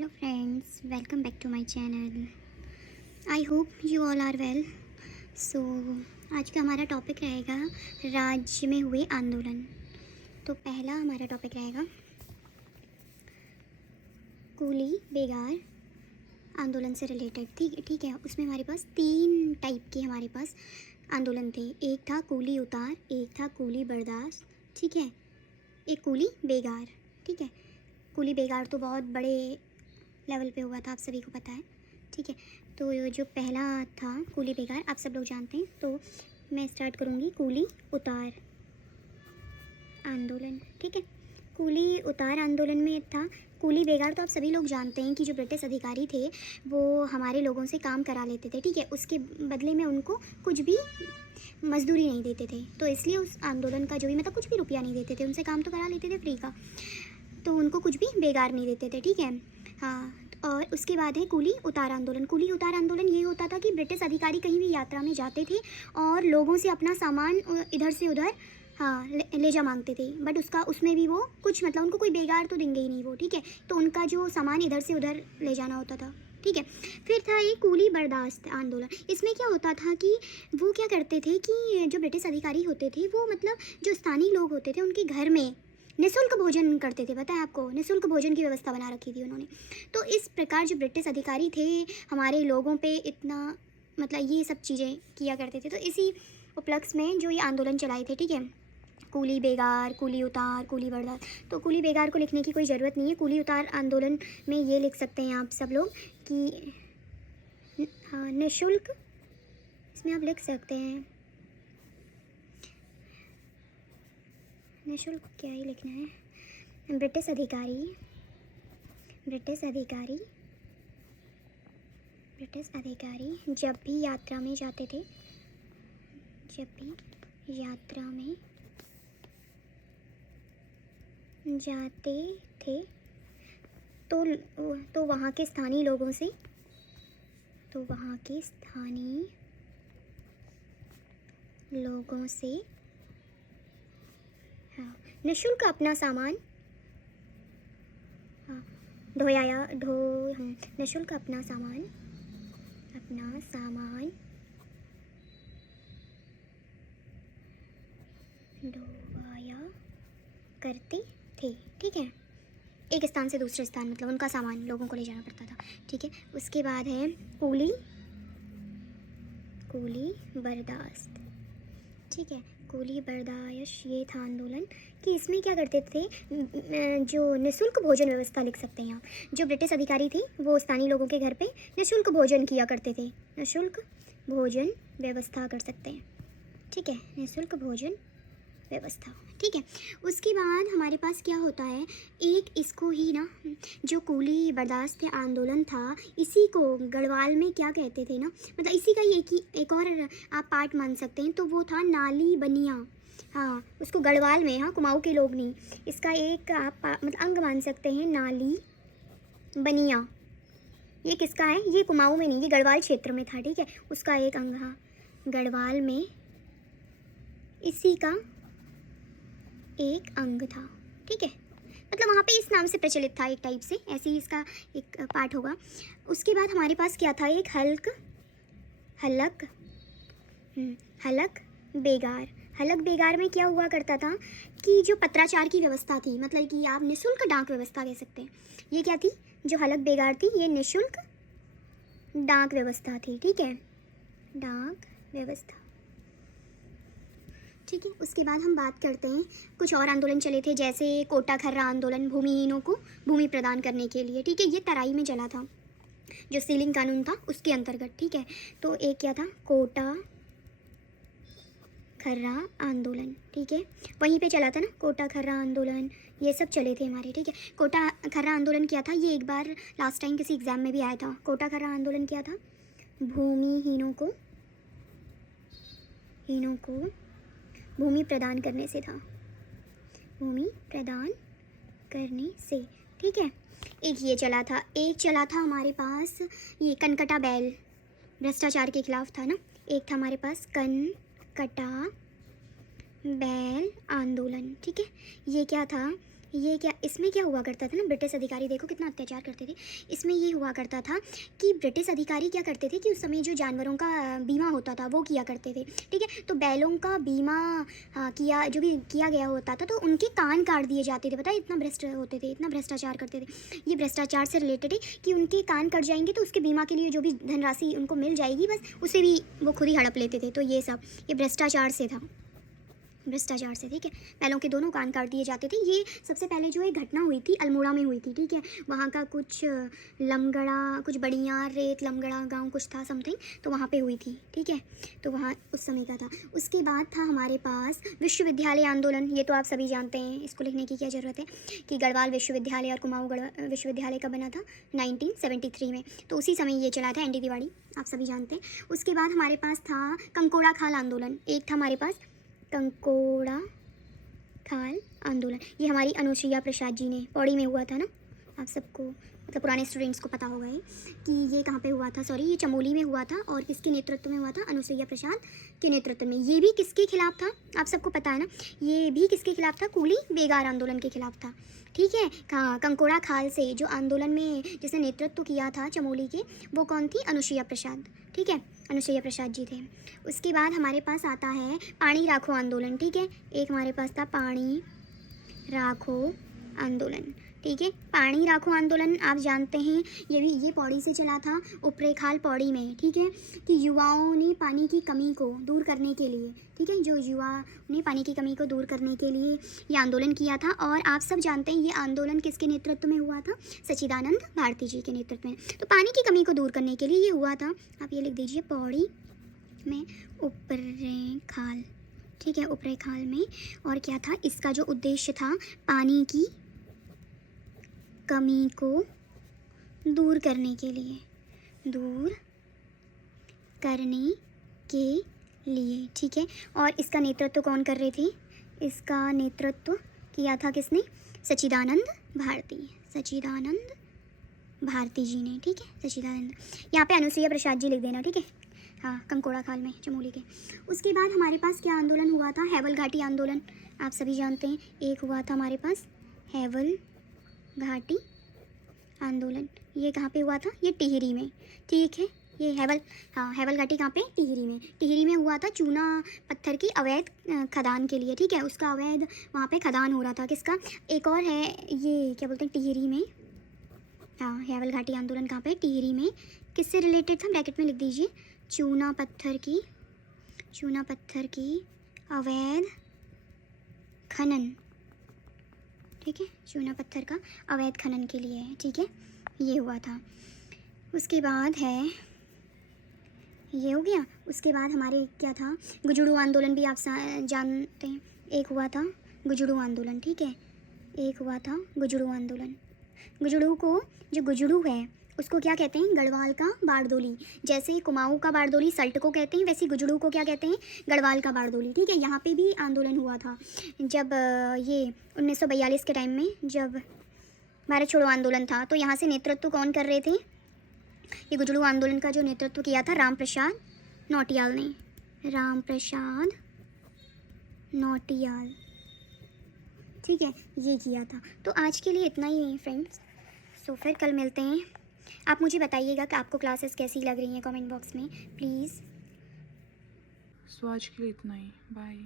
Hello friends, welcome back to my channel. I hope you all are well. So आज का हमारा topic रहेगा राज्य में हुए आंदोलन। तो पहला हमारा टॉपिक रहेगा कूली बेगार आंदोलन से रिलेटेड। ठीक है। उसमें हमारे पास 3 टाइप के हमारे पास आंदोलन थे। एक था कूली उतार, एक था कूली बर्दाश्त, ठीक है, एक कूली बेगार। ठीक है। कूली बेगार तो बहुत बड़े लेवल पे हुआ था, आप सभी को पता है। ठीक है। तो जो पहला था कूली बेगार, आप सब लोग जानते हैं। तो मैं स्टार्ट करूँगी कूली उतार आंदोलन। ठीक है। कूली उतार आंदोलन में था कूली बेगार। तो आप सभी लोग जानते हैं कि जो ब्रिटिश अधिकारी थे वो हमारे लोगों से काम करा लेते थे। ठीक है। उसके बदले में उनको कुछ भी मजदूरी नहीं देते थे। तो इसलिए उस आंदोलन का जो भी कुछ भी रुपया नहीं देते थे, उनसे काम तो करा लेते थे फ्री का, तो उनको कुछ भी बेगार नहीं देते थे। ठीक है। हाँ। और उसके बाद है कूली उतार आंदोलन। कूली उतार आंदोलन ये होता था कि ब्रिटिश अधिकारी कहीं भी यात्रा में जाते थे और लोगों से अपना सामान इधर से उधर ले जा मांगते थे। बट उसमें भी वो कुछ उनको कोई बेगार तो देंगे ही नहीं वो। ठीक है। तो उनका जो सामान इधर से उधर ले जाना होता था। ठीक है। फिर था ये कूली बर्दाश्त आंदोलन। इसमें क्या होता था कि वो क्या करते थे कि जो ब्रिटिश अधिकारी होते थे वो जो स्थानीय लोग होते थे उनके घर में निःशुल्क भोजन करते थे। पता है आपको, निःशुल्क भोजन की व्यवस्था बना रखी थी उन्होंने। तो इस प्रकार जो ब्रिटिश अधिकारी थे हमारे लोगों पे इतना ये सब चीज़ें किया करते थे। तो इसी उपलक्ष्य में जो ये आंदोलन चलाए थे। ठीक है। कूली बेगार, कूली उतार, कूली बर्दाश्त। तो कूली बेगार को लिखने की कोई ज़रूरत नहीं है। कूली उतार आंदोलन में ये लिख सकते हैं आप सब लोग कि हाँ, निःशुल्क, इसमें आप लिख सकते हैं निःशुल्क, क्या ही लिखना है, ब्रिटिश अधिकारी जब भी यात्रा में जाते थे, तो वहाँ के स्थानीय लोगों से हाँ, निःशुल्क अपना सामान निःशुल्क अपना सामान ढोवाया करते थे। ठीक है। एक स्थान से दूसरे स्थान उनका सामान लोगों को ले जाना पड़ता था। ठीक है। उसके बाद है कूली बर्दाश्त। ठीक है। कूली बर्दाश्त ये था आंदोलन कि इसमें क्या करते थे, जो निःशुल्क भोजन व्यवस्था लिख सकते हैं आप। जो ब्रिटिश अधिकारी थे वो स्थानीय लोगों के घर पे निःशुल्क भोजन किया करते थे। निःशुल्क भोजन व्यवस्था कर सकते हैं। ठीक है। निःशुल्क भोजन व्यवस्था। ठीक है। उसके बाद हमारे पास क्या होता है, एक इसको ही जो कूली बर्दाश्त आंदोलन था, इसी को गढ़वाल में क्या कहते थे इसी का ही एक और आप पार्ट मान सकते हैं। तो वो था नाली बनिया। हाँ, उसको गढ़वाल में, हाँ, कुमाऊँ के लोग नहीं, इसका एक आप अंग मान सकते हैं, नाली बनिया। ये किसका है? ये कुमाऊँ में नहीं, ये गढ़वाल क्षेत्र में था। ठीक है। उसका एक अंग, हाँ, गढ़वाल में इसी का एक अंग था। ठीक है। वहाँ पे इस नाम से प्रचलित था, एक टाइप से, ऐसे ही इसका एक पार्ट होगा। उसके बाद हमारे पास क्या था, एक हलक बेगार। हलक बेगार में क्या हुआ करता था कि जो पत्राचार की व्यवस्था थी, कि आप निःशुल्क डाक व्यवस्था कह सकते हैं। ये क्या थी, जो हलक बेगार थी, ये निःशुल्क डाक व्यवस्था थी। ठीक है। डाक व्यवस्था। ठीक है। उसके बाद हम बात करते हैं, कुछ और आंदोलन चले थे, जैसे कोटा खर्रा आंदोलन, भूमिहीनों को भूमि प्रदान करने के लिए। ठीक है। ये तराई में चला था, जो सीलिंग कानून था उसके अंतर्गत। ठीक है। तो एक क्या था, कोटा खर्रा आंदोलन। ठीक है। वहीं पे चला था कोटा खर्रा आंदोलन, ये सब चले थे हमारे। ठीक है। कोटा खर्रा आंदोलन क्या था, ये एक बार लास्ट टाइम किसी एग्ज़ाम में भी आया था। कोटा खर्रा आंदोलन क्या था, भूमिहीनों को भूमि प्रदान करने से था। ठीक है। एक ये चला था, एक चला था हमारे पास ये कनकटा बैल, भ्रष्टाचार के खिलाफ था एक था हमारे पास कनकटा बैल आंदोलन। ठीक है। ये क्या था, ये क्या, इसमें क्या हुआ करता था ना, ब्रिटिश अधिकारी देखो कितना अत्याचार करते थे। इसमें ये हुआ करता था कि ब्रिटिश अधिकारी क्या करते थे कि उस समय जो जानवरों का बीमा होता था वो किया करते थे, ठीक है। तो बैलों का बीमा किया, जो भी किया गया होता था, तो उनके कान काट दिए जाते थे। पता है इतना भ्रष्ट होते थे, इतना भ्रष्टाचार करते थे। ये भ्रष्टाचार से रिलेटेड है कि उनके कान कट जाएंगे तो उसके बीमा के लिए जो भी धनराशि उनको मिल जाएगी, बस उसे भी वो खुद ही हड़प लेते थे। तो ये सब ये भ्रष्टाचार से था, भ्रष्टाचार से, ठीक है। बैलों के दोनों कान काट दिए जाते थे। ये सबसे पहले जो एक घटना हुई थी अल्मोड़ा में हुई थी, ठीक है। वहाँ का कुछ लमगड़ा, कुछ बढ़िया रेत लमगड़ा गांव कुछ था समथिंग, तो वहाँ पे हुई थी, ठीक है। तो वहाँ उस समय का था। उसके बाद था हमारे पास विश्वविद्यालय आंदोलन। ये तो आप सभी जानते हैं, इसको लिखने की क्या ज़रूरत है कि गढ़वाल विश्वविद्यालय और कुमाऊँ विश्वविद्यालय का बना था 1973 में। तो उसी समय ये चला था, एनडी तिवारी, आप सभी जानते हैं। उसके बाद हमारे पास था कंकोड़ा खाल आंदोलन। एक था हमारे पास कंकोड़ा खाल आंदोलन। ये हमारी अनुसुईया प्रसाद जी ने, पौड़ी में हुआ था ना, आप सबको मतलब पुराने स्टूडेंट्स को पता होगा ये कि ये कहाँ पे हुआ था। सॉरी, ये चमोली में हुआ था और किसके नेतृत्व में हुआ था, अनुसुईया प्रसाद के नेतृत्व में। ये भी किसके खिलाफ था, आप सबको पता है ना, ये भी किसके खिलाफ था, कूली बेगार आंदोलन के खिलाफ था, ठीक है। कंकोड़ा खाल से जो आंदोलन में जिसने नेतृत्व किया था चमोली के, वो कौन थी, अनुसुईया प्रसाद, ठीक है, अनुसुईया प्रसाद जी थे। उसके बाद हमारे पास आता है पानी राखो आंदोलन, ठीक है। एक हमारे पास था पानी राखो आंदोलन, ठीक है। पानी राखो आंदोलन आप जानते हैं, ये पौड़ी से चला था, उपरेखाल पौड़ी में, ठीक है। कि युवाओं ने पानी की कमी को दूर करने के लिए, ठीक है, जो युवा ने पानी की कमी को दूर करने के लिए ये आंदोलन किया था। और आप सब जानते हैं ये आंदोलन किसके नेतृत्व में हुआ था, सच्चिदानंद भारती जी के नेतृत्व में। तो पानी की कमी को दूर करने के लिए ये हुआ था। आप ये लिख दीजिए, पौड़ी में उपरेखाल, ठीक है, उपरेखाल में। और क्या था इसका जो उद्देश्य था, पानी की कमी को दूर करने के लिए, दूर करने के लिए, ठीक है। और इसका नेतृत्व कौन कर रहे थे, इसका नेतृत्व किया था किसने, सच्चिदानंद भारती, सच्चिदानंद भारती जी ने, ठीक है, सच्चिदानंद। यहाँ पे अनुसुईया प्रसाद जी लिख देना, ठीक है। हाँ, कंकोड़ा खाल में, चमोली के। उसके बाद हमारे पास क्या आंदोलन हुआ था, हैवल घाटी आंदोलन, आप सभी जानते हैं। एक हुआ था हमारे पास हैवल घाटी आंदोलन। ये कहाँ पे हुआ था, ये टिहरी में, ठीक है। ये हैवल घाटी कहाँ पे, टिहरी में हुआ था। चूना पत्थर की अवैध खदान के लिए, ठीक है, उसका अवैध वहाँ पे खदान हो रहा था। किसका, एक और है ये क्या बोलते हैं, टिहरी में। हाँ, हैवल घाटी आंदोलन कहाँ पे, टिहरी में। किससे रिलेटेड था, ब्रैकेट में लिख दीजिए, चूना पत्थर की अवैध खनन, ठीक है, चूना पत्थर का अवैध खनन के लिए है, ठीक है, ये हुआ था। उसके बाद है, ये हो गया। उसके बाद हमारे क्या था, गुजुड़ू आंदोलन भी आप जानते हैं। एक हुआ था गुजुड़ू आंदोलन, ठीक है, एक हुआ था गुजुड़ू आंदोलन। गुजुड़ू को, जो गुजुड़ू है उसको क्या कहते हैं, गढ़वाल का बारदोली। जैसे कुमाऊँ का बारदोली सल्ट को कहते हैं, वैसे गुजुड़ू को क्या कहते हैं, गढ़वाल का बारदोली, ठीक है। यहाँ पे भी आंदोलन हुआ था जब ये 1942 के टाइम में, जब भारत छोड़ो आंदोलन था। तो यहाँ से नेतृत्व कौन कर रहे थे, ये गुजुड़ू आंदोलन का जो नेतृत्व किया था राम प्रसाद नौटियाल ने, राम प्रसाद नौटियाल, ठीक है, ये किया था। तो आज के लिए इतना ही है फ्रेंड्स। सो फिर कल मिलते हैं। आप मुझे बताइएगा कि आपको क्लासेस कैसी लग रही हैं, कमेंट बॉक्स में प्लीज़। सो आज के लिए इतना ही, बाय।